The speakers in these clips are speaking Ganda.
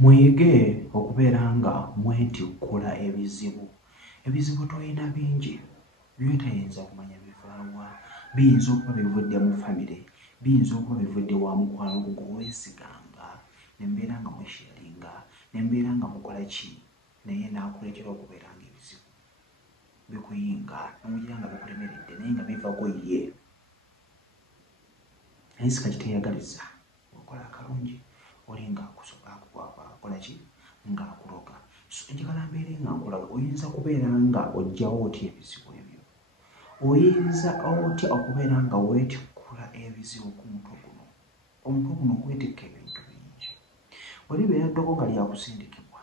Mwege okubeera nga mwetikkula ebizibu. Ebizibu tulina bingi byetayinza kumanya bivaawa. Biyinza okuba bivudde mu famire, biyinza okuba bivudde wa mukwano gwo weesiganga, ne mbeera nga mwesharinga, ne mbeera nga mukola ki, naye n'akuleetera okubeera nga ebizibu bikuyinga n'omugira nga bikulemeredde naye nga bivako ye. Naye si kakiteeyagaliza okola akalungi oli ng'akola ki, ng'akuloga. So njagala mbeere nga nkulaga oyinza kubeera nga ojjawo otya ebizibu ebyo. Oyinza otya okubeera nga weetikkula ebizibu ku mutwe guno. Omutwe guno gwetikka ebintu bingi. Olibeera ddoko nga lyakusindikibwa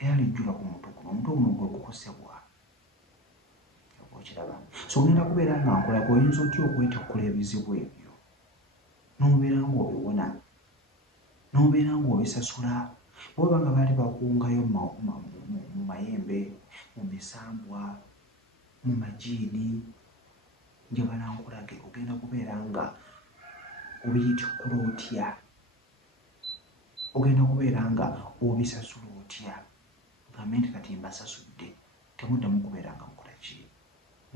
era lijjula ku mutwe guno, omutwe guno gwe gukosebwa. Okiraba. So ogenda kubeera nga nkulaga oyinza otya okwetikkula ebizibu ebyo n'obeera ng'obiwona, n'obeera ng'obisasula. Bw'oba nga baali bakungayo mu mayembe, mu misambwa, mu majiini, njagala nkulage ogenda kubeera nga obiyitikkula otya, ogenda kubeera nga obisasula otya. Gambe nti kati mbasasudde, temuddamu kubeera nga mukola ki,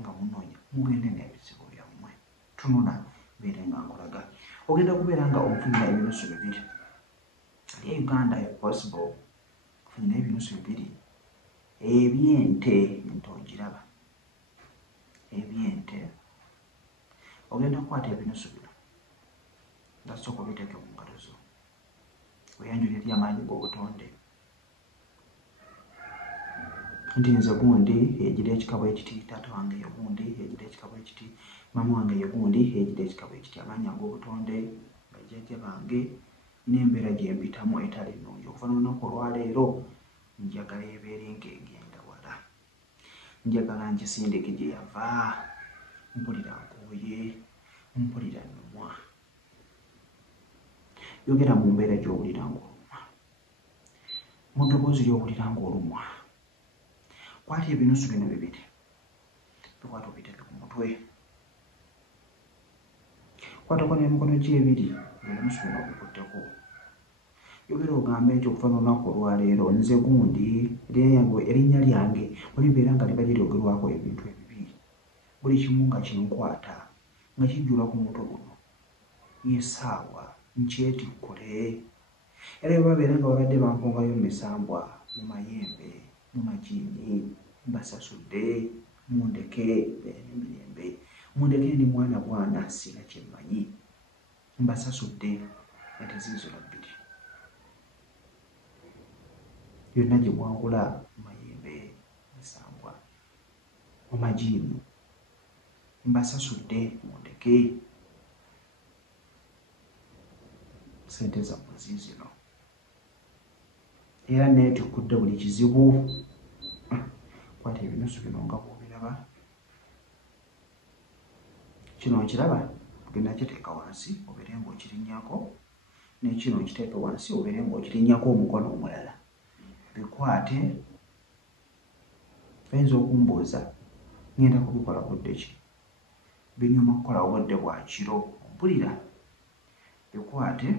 nga munoonya mugende n'ebizibu byammwe. Tunula mbeere nga nkulaga. Ogenda kubeera nga ofunira ebinusu bibiri. Ali Uganda if possible ofunira ebinusu bibiri eby'ente. Ente ogiraba, eby'ente. Ogenda kukwata ebinusu bino ndasooka obiteeke mu ngalo zo, weyanjula eri amaanyi g'obutonde nti nze gundi yegira ekikabo ekiti, taata wange ye gundi yegira ekikabo ekiti, maama wange ye gundi yegira ekikabo ekiti. Amaanyi ag'obutonde bajjajja bange n'embeera gye mpitamu etali nnungi. Okuva n'olunaku olwaleero njagala ebeere ng'egenda wala. Njagala nkisindike gye yava. Mpulira nkooye, mpulira nnumwa. Yogera mu mbeera gy'owulira ng'olumwa, mu ddoboozi ly'owulira ng'olumwa. Kwata ebinusu bino bibiri, bikwata obiteeke ku mutwe. Kwatako n'emikono gye ebiri, ebinusu bino bikutteko. Yogera ogambe nti okuva n'olunaku olwaleero nze gundi, erinnya lyange bwe libeera nga liba liryogerwako ebintu ebibi, buli kimu nga kinkwata nga kijjula ku mutwe guno, y'essaawa nkyetikkule. Era bwe babeera nga babadde bampungayo mu misambwa, mu mayembe, mu majiini, mbasasudde, mundeke mbeere n'emirembe, mundeke ndi mwana bwana sina kye mmanyi, mbasasudde. Ente ziizo bbiri byonna gye bwangula mu mayembe, misambwa, mu majiini, mbasasudde, mundeke. Ssente zammwe ziizino era neetikkudde buli kizibu. Kwata ebinusu bino nga bw'obiraba. Kino okiraba, ogenda kiteeka wansi obeere ng'okirinnyako, n'ekino okiteeke wansi obeere ng'okirinnyako omukono omulala. Bikwate. Bayinza okumbuuza ngenda kubikola budde ki, binyuma kukola obudde bwa kiro. Mpulira. Bikwate,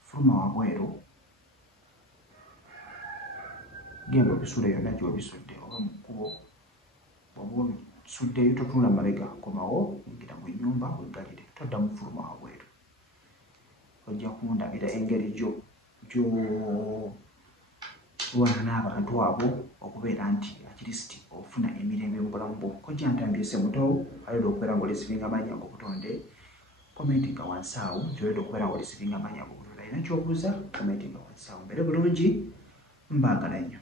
fuluma wabweru, genda obisuule yonna gy'obisudde, oba mu kkubo. Bw'oba obisuddeyo totunula mabega, komawo yingira mu nnyumba weggalire, toddamu fuluma wabweru. Ojja kundabira engeri gy'olwana n'abantu abo okubeera nti akirisiti ofuna emirembe mu bulamu bwo. Kojja ntambyese muto ayodde okubeera ng'olisivinga amaanyi ag'obutonde. Komentinga wansi awo gy'oyodde okubeera ng'olisivinga amaanyi ag'obutonde. Alina ky'obuuza komentinga wansi awo. Mbeere bulungi, mbaagala nnyo.